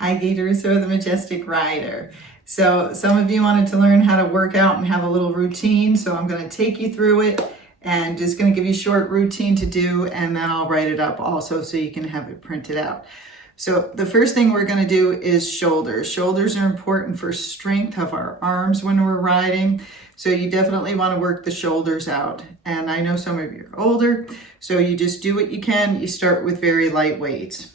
Hi, Gaye DeRusso, the Majestic rider. So some of you wanted to learn how to work out and have a little routine, so I'm going to take you through it and just going to give you a short routine to do, and then I'll write it up also so you can have it printed out. So the first thing we're going to do is shoulders. Shoulders are important for strength of our arms when we're riding. So you definitely want to work the shoulders out. And I know some of you are older, so you just do what you can. You start with very light weights.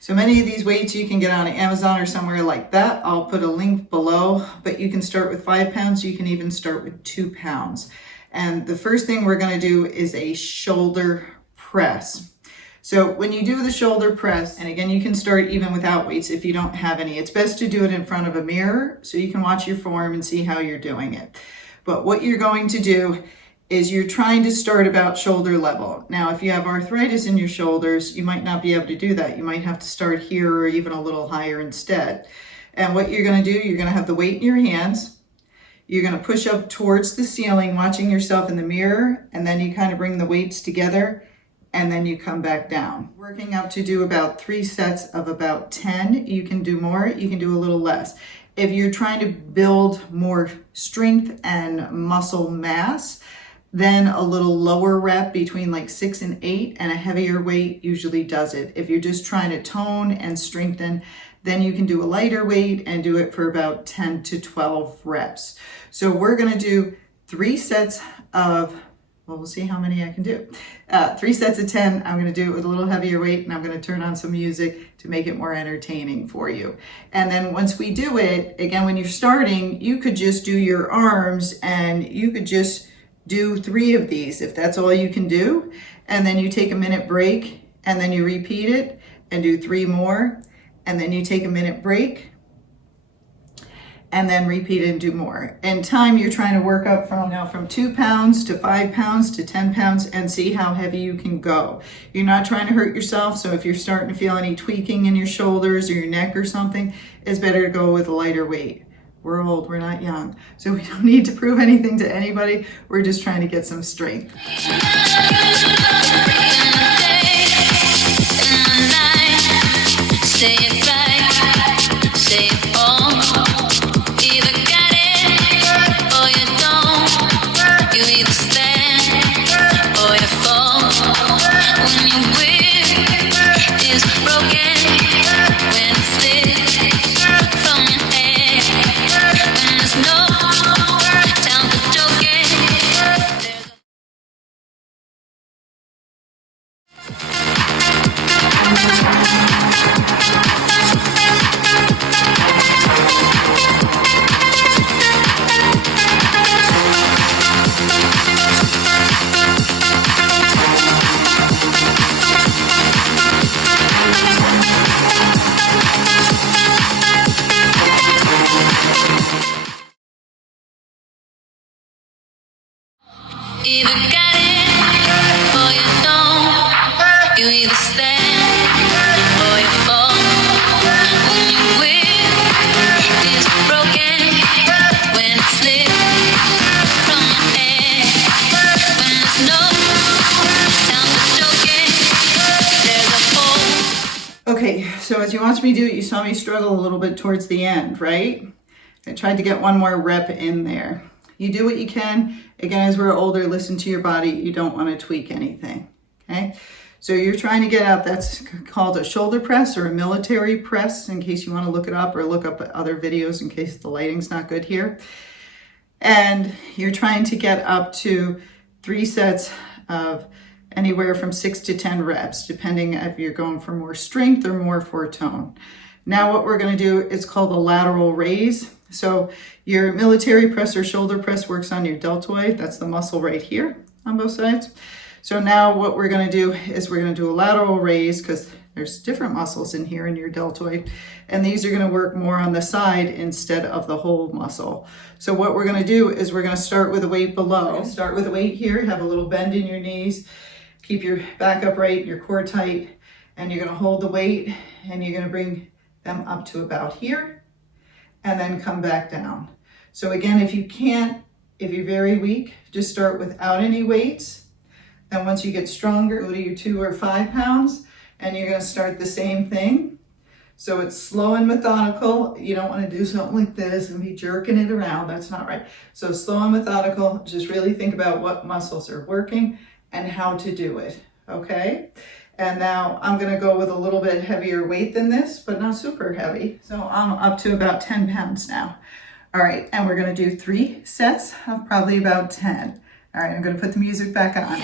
So many of these weights you can get on Amazon or somewhere like that. I'll put a link below, but you can start with 5 pounds. You can even start with 2 pounds. And the first thing we're going to do is a shoulder press. So when you do the shoulder press, and again, you can start even without weights if you don't have any. It's best to do it in front of a mirror so you can watch your form and see how you're doing it. But what you're going to do is you're trying to start about shoulder level. Now, if you have arthritis in your shoulders, you might not be able to do that. You might have to start here or even a little higher instead. And what you're going to do, you're going to have the weight in your hands. You're going to push up towards the ceiling, watching yourself in the mirror, and then you kind of bring the weights together, and then you come back down. Working up to do about 3 sets of about 10. You can do more, you can do a little less. If you're trying to build more strength and muscle mass, then a little lower rep between like 6 and 8 and a heavier weight usually does it. If you're just trying to tone and strengthen, then you can do a lighter weight and do it for about 10 to 12 reps. So we're going to do 3 sets of, well, we'll see how many I can do. 3 sets of 10. I'm going to do it with a little heavier weight, and I'm going to turn on some music to make it more entertaining for you. And then once we do it, again, when you're starting, you could just do your arms and you could just do 3 of these if that's all you can do. And then you take a minute break and then you repeat it and do 3 more. And then you take a minute break and then repeat it and do more. In time, you're trying to work up from 2 pounds to 5 pounds to 10 pounds and see how heavy you can go. You're not trying to hurt yourself. So if you're starting to feel any tweaking in your shoulders or your neck or something, it's better to go with a lighter weight. We're old, we're not young. So we don't need to prove anything to anybody. We're just trying to get some strength. Either got it or you don't. You either stand or you fall. When your will is broken, when it slips from your head, when there's no time for joking, there's a hole. Okay, so as you watched me do it, you saw me struggle a little bit towards the end, right? I tried to get one more rep in there. You do what you can. Again, as we're older, listen to your body. You don't want to tweak anything, okay? So you're trying to get out. That's called a shoulder press or a military press, in case you want to look it up or look up other videos in case the lighting's not good here. And you're trying to get up to 3 sets of anywhere from 6 to 10 reps, depending if you're going for more strength or more for tone. Now what we're going to do is called a lateral raise. So your military press or shoulder press works on your deltoid. That's the muscle right here on both sides. So now what we're going to do is we're going to do a lateral raise because there's different muscles in here in your deltoid. And these are going to work more on the side instead of the whole muscle. So what we're going to do is we're going to start with a weight below. Start with a weight here, have a little bend in your knees, keep your back upright, your core tight, and you're going to hold the weight and you're going to bring them up to about here. And then come back down. So again, if you're very weak, just start without any weights. Then once you get stronger, go to your 2 or 5 pounds, and you're going to start the same thing. So it's slow and methodical. You don't want to do something like this and be jerking it around. That's not right. So slow and methodical, just really think about what muscles are working and how to do it, okay? And now I'm gonna go with a little bit heavier weight than this, but not super heavy. So I'm up to about 10 pounds now. All right, and we're gonna do 3 sets of probably about 10. All right, I'm gonna put the music back on.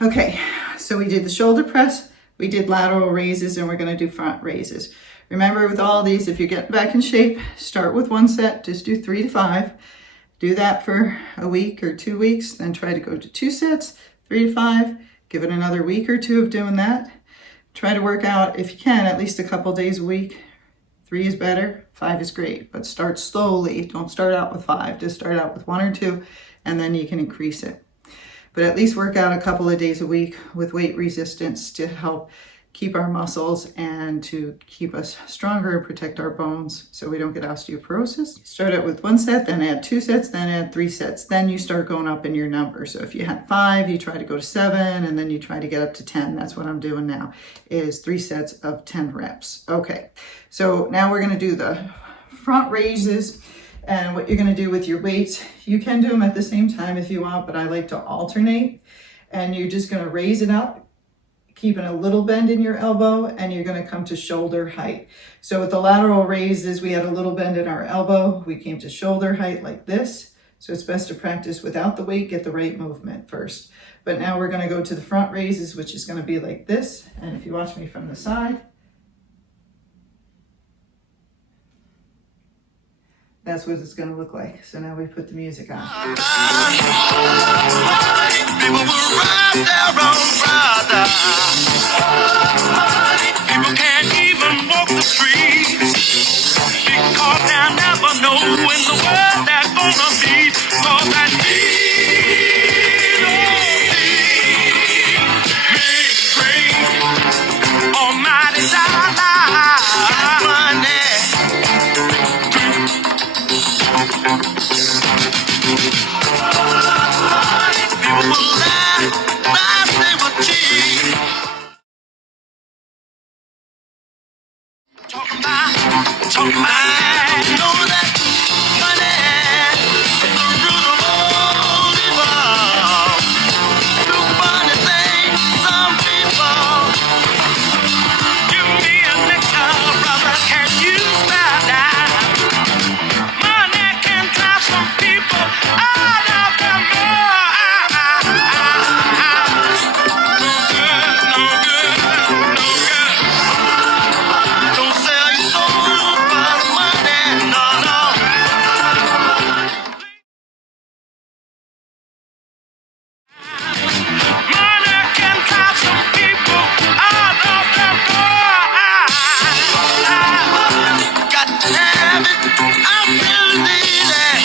Okay, so we did the shoulder press, we did lateral raises, and we're gonna do front raises. Remember with all these, if you're getting back in shape, start with 1 set, just do 3 to 5. Do that for a week or 2 weeks, then try to go to 2 sets, 3 to 5, give it another week or 2 of doing that. Try to work out, if you can, at least a couple days a week. 3 is better, 5 is great, but start slowly. Don't start out with 5, just start out with 1 or 2, and then you can increase it. But at least work out a couple of days a week with weight resistance to help keep our muscles and to keep us stronger and protect our bones so we don't get osteoporosis. Start out with 1 set, then add 2 sets, then add 3 sets. Then you start going up in your number. So if you had 5, you try to go to 7, and then you try to get up to 10. That's what I'm doing now, is 3 sets of 10 reps. Okay, so now we're gonna do the front raises. And what you're gonna do with your weights, you can do them at the same time if you want, but I like to alternate. And you're just gonna raise it up, keeping a little bend in your elbow, and you're gonna come to shoulder height. So with the lateral raises, we had a little bend in our elbow. We came to shoulder height like this. So it's best to practice without the weight, get the right movement first. But now we're gonna go to the front raises, which is gonna be like this. And if you watch me from the side, that's what it's going to look like. So now we put the music on. People will ride their own brother. People can't even walk the streets because they'll never know in the world they're gonna be. Cause that need, make great almighty dollar money. Talking about, I know that money is the root of all evil. Do funny things, some people. Give me a nickel, brother, can you spare that? Money can drive some people out of their mind. No good, no good. Don't sell your soul for money, no, no. Money can drive some people out of their mind. Got to have it, I really need it.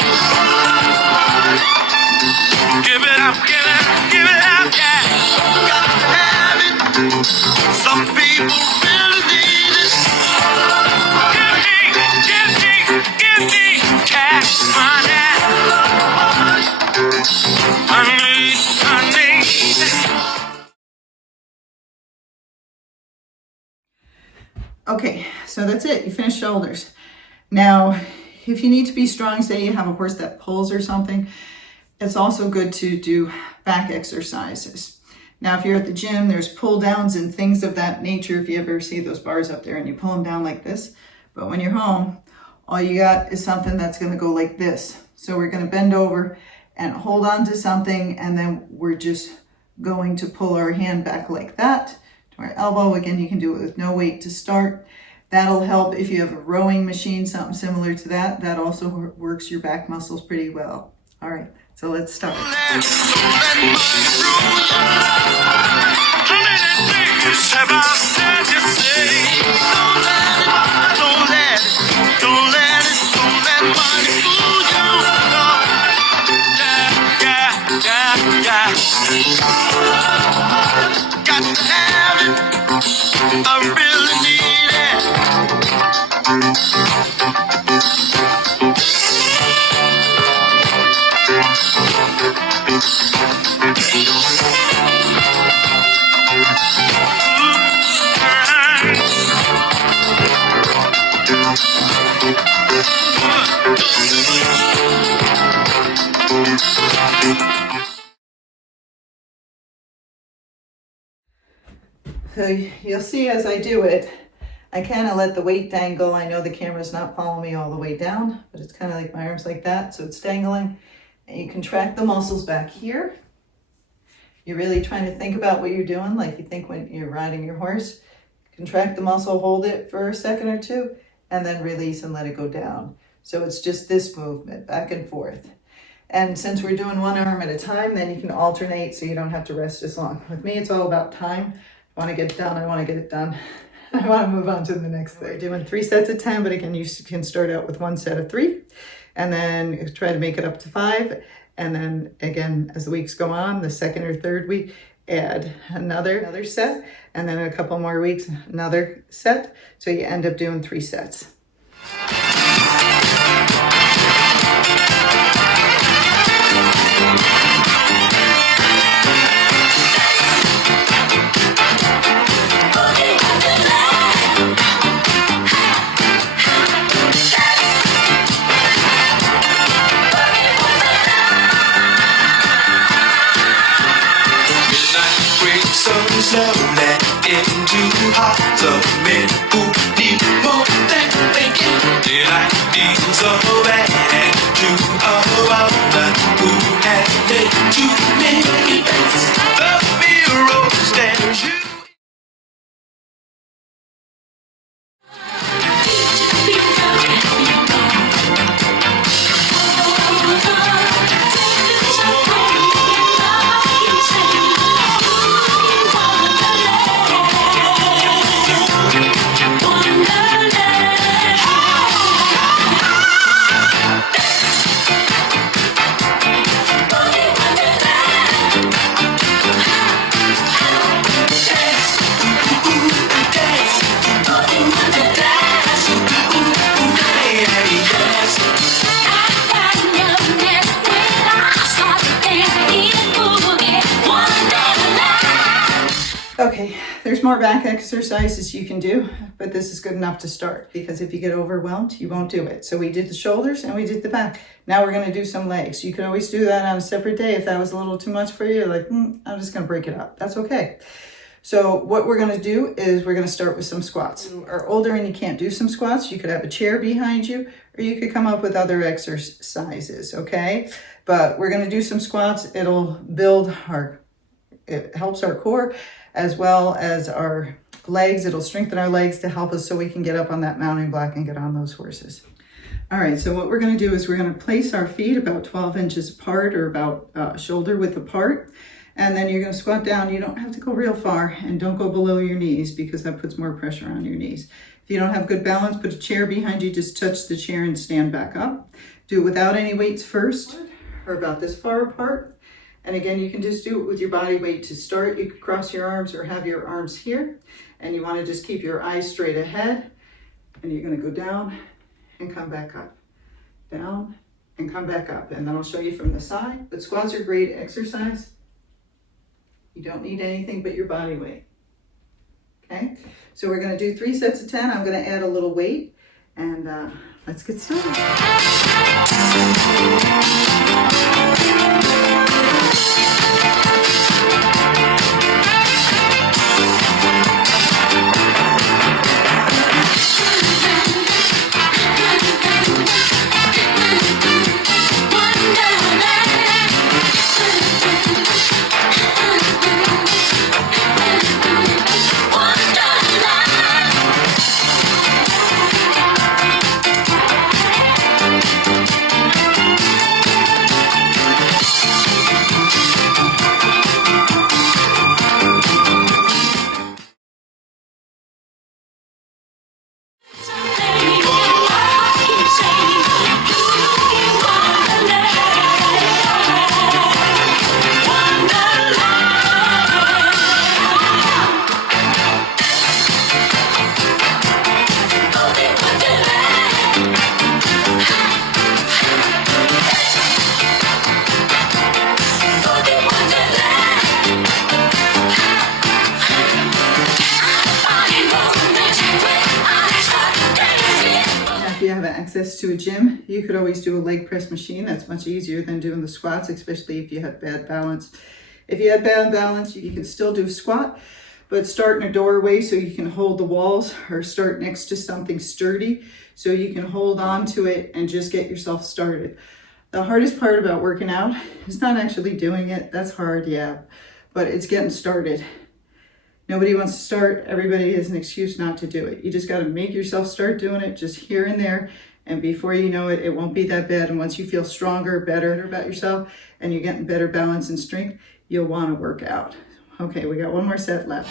Give it up, give it up, give it up, yeah. Got to have it. Some people really need it. Okay, so that's it. You finished shoulders. Now, if you need to be strong, say you have a horse that pulls or something, it's also good to do back exercises. Now, if you're at the gym, there's pull downs and things of that nature. If you ever see those bars up there and you pull them down like this, but when you're home, all you got is something that's going to go like this. So we're going to bend over and hold on to something, and then we're just going to pull our hand back like that to our elbow. Again, you can do it with no weight to start. That'll help if you have a rowing machine, something similar to that. That also works your back muscles pretty well. All right, so let's start. Got to have it. I really need it. So you'll see as I do it, I kind of let the weight dangle. I know the camera's not following me all the way down, but it's kind of like my arms like that. So it's dangling, and you contract the muscles back here. You're really trying to think about what you're doing, like you think when you're riding your horse. Contract the muscle, hold it for a second or two, and then release and let it go down. So it's just this movement, back and forth. And since we're doing one arm at a time, then you can alternate so you don't have to rest as long. With me, it's all about time. I want to get it done, I want to get it done. I want to move on to the next thing. We're doing 3 sets of 10, but again, you can start out with 1 set of 3, and then try to make it up to 5. And then again, as the weeks go on, the second or third week, add another set, and then a couple more weeks, another set. So you end up doing 3 sets. Slowly into hearts of men who need more than thinking. Daylight feels so bad to a woman who has made too many bets. The mirror stares you. Okay, there's more back exercises you can do, but this is good enough to start, because if you get overwhelmed, you won't do it. So we did the shoulders and we did the back. Now we're going to do some legs. You can always do that on a separate day. If that was a little too much for you, you're like, I'm just going to break it up. That's okay. So what we're going to do is we're going to start with some squats. If you are older and you can't do some squats, you could have a chair behind you, or you could come up with other exercises, okay? But we're going to do some squats. It helps our core as well as our legs. It'll strengthen our legs to help us so we can get up on that mounting block and get on those horses. All right, so what we're going to do is we're going to place our feet about 12 inches apart, or about shoulder width apart. And then you're going to squat down. You don't have to go real far, and don't go below your knees, because that puts more pressure on your knees. If you don't have good balance, put a chair behind you. Just touch the chair and stand back up. Do it without any weights first, or about this far apart. And again, you can just do it with your body weight to start. You could cross your arms or have your arms here. And you want to just keep your eyes straight ahead. And you're going to go down and come back up. Down and come back up. And then I'll show you from the side. But squats are great exercise. You don't need anything but your body weight. Okay, so we're gonna do 3 sets of 10. I'm gonna add a little weight, and let's get started. Access to a gym, you could always do a leg press machine. That's much easier than doing the squats, especially if you have bad balance. If you have bad balance, you can still do squat, but start in a doorway so you can hold the walls, or start next to something sturdy so you can hold on to it and just get yourself started. The hardest part about working out is not actually doing it. That's hard, yeah, but it's getting started. Nobody wants to start. Everybody has an excuse not to do it. You just got to make yourself start doing it just here and there. And before you know it, it won't be that bad. And once you feel stronger, better about yourself, and you're getting better balance and strength, you'll want to work out. Okay, we got one more set left.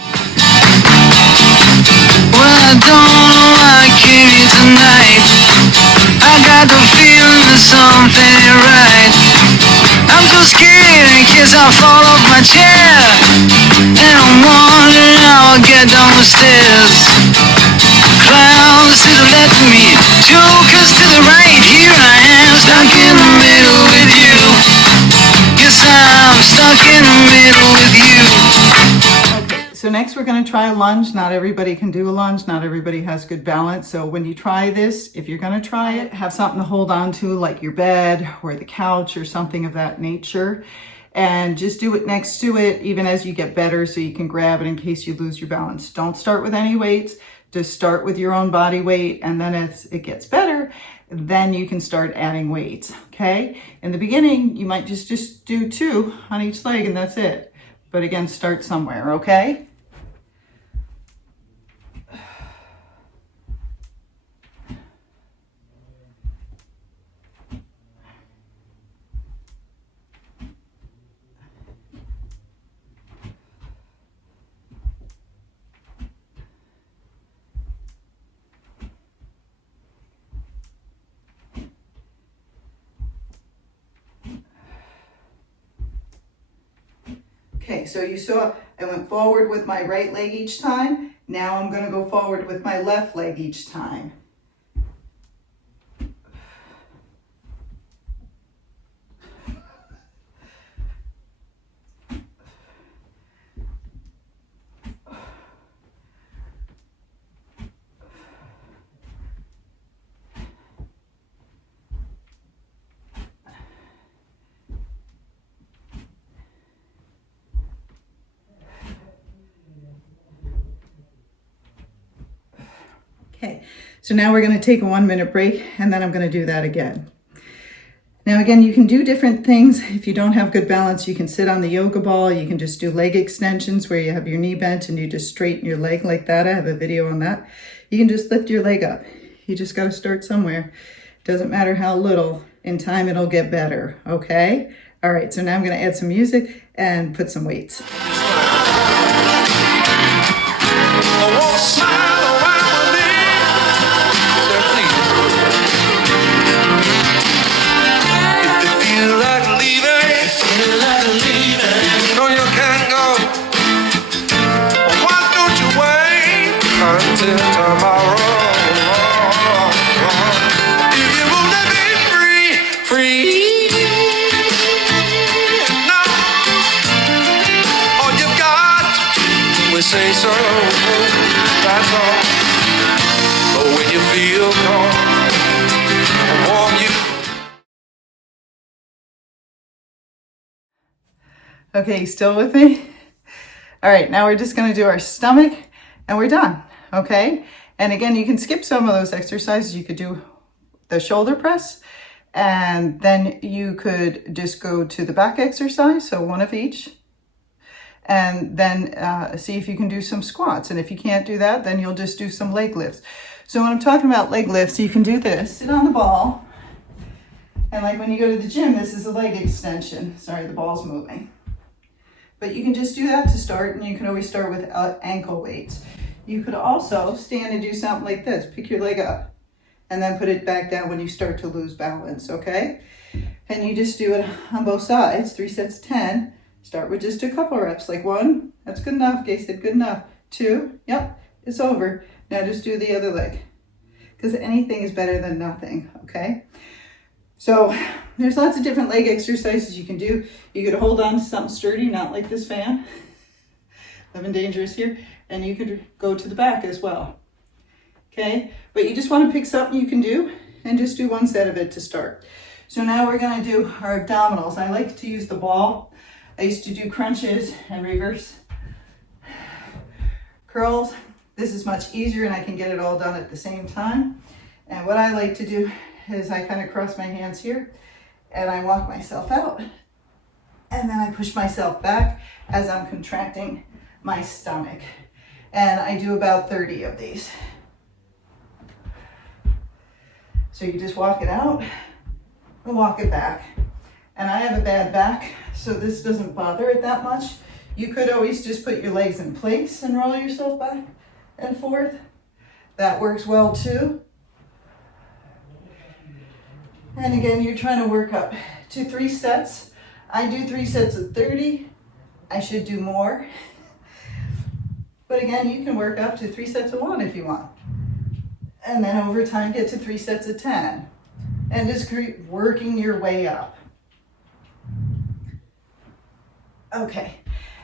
Well, I don't know why I came here tonight. I got the feeling that something ain't right. I'm so scared in case I fall off my chair, and I'm wondering how I'll get down the stairs. Clowns to the left of me, jokers to the right. Here I am, stuck in the middle with you. Yes, I'm stuck in the middle with you. Okay, so next we're going to try a lunge. Not everybody can do a lunge. Not everybody has good balance. So when you try this, if you're going to try it, have something to hold on to, like your bed or the couch or something of that nature. And just do it next to it, even as you get better, so you can grab it in case you lose your balance. Don't start with any weights. Just start with your own body weight, and then as it gets better, then you can start adding weights, okay? In the beginning, you might just do 2 on each leg, and that's it. But again, start somewhere, okay? Okay, so you saw I went forward with my right leg each time. Now I'm going to go forward with my left leg each time. Okay, so now we're going to take a 1-minute break, and then I'm going to do that again. Now again, you can do different things. If you don't have good balance, you can sit on the yoga ball. You can just do leg extensions where you have your knee bent and you just straighten your leg like that. I have a video on that. You can just lift your leg up. You just got to start somewhere. Doesn't matter how little. In time, it'll get better, okay? All right, so now I'm going to add some music and put some weights. Say so. that's all. So when you feel cold, I'll warm you. Okay, still with me? All right, now we're just gonna do our stomach and we're done, okay? And again, you can skip some of those exercises. You could do the shoulder press, and then you could just go to the back exercise, so one of each, and then see if you can do some squats. And if you can't do that, then you'll just do some leg lifts. So when I'm talking about leg lifts, you can do this, sit on the ball, and like when you go to the gym, this is a leg extension. Sorry, the ball's moving. But you can just do that to start, and you can always start with ankle weights. You could also stand and do something like this. Pick your leg up and then put it back down when you start to lose balance, okay? And you just do it on both sides, 3 sets of 10. Start with just a couple reps, like 1, that's good enough. Gaye said good enough. 2, yep, it's over. Now just do the other leg, because anything is better than nothing, okay? So there's lots of different leg exercises you can do. You could hold on to something sturdy, not like this fan. Living dangerous here. And you could go to the back as well. Okay, but you just want to pick something you can do and just do 1 set of it to start. So now we're going to do our abdominals. I like to use the ball. I used to do crunches and reverse curls. This is much easier and I can get it all done at the same time. And what I like to do is I kind of cross my hands here and I walk myself out, and then I push myself back as I'm contracting my stomach. And I do about 30 of these. So you just walk it out and walk it back. And I have a bad back, so this doesn't bother it that much. You could always just put your legs in place and roll yourself back and forth. That works well too. And again, you're trying to work up to 3 sets. I do 3 sets of 30. I should do more. But again, you can work up to 3 sets of 1 if you want. And then over time, get to 3 sets of 10. And just keep working your way up. Okay,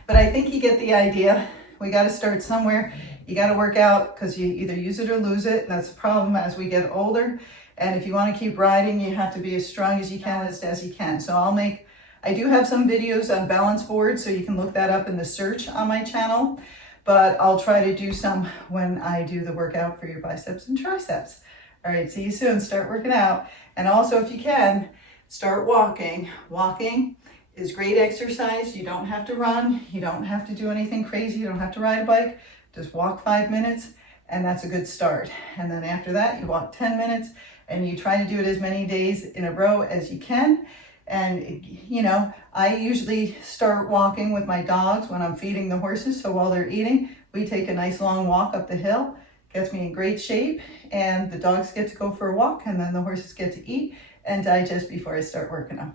but I think you get the idea. We got to start somewhere. You got to work out, because you either use it or lose it. And that's the problem as we get older. And if you want to keep riding, you have to be as strong as you can, as you can. So I do have some videos on balance boards, so you can look that up in the search on my channel. But I'll try to do some when I do the workout for your biceps and triceps. All right, see you soon. Start working out. And also, if you can, start walking. Walking is great exercise. You don't have to run. You don't have to do anything crazy. You don't have to ride a bike. Just walk 5 minutes, and that's a good start. And then after that, you walk 10 minutes, and you try to do it as many days in a row as you can. And, you know, I usually start walking with my dogs when I'm feeding the horses. So while they're eating, we take a nice long walk up the hill. Gets me in great shape, and the dogs get to go for a walk, and then the horses get to eat and digest before I start working them.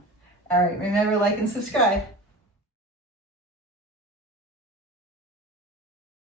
All right, remember, like and subscribe.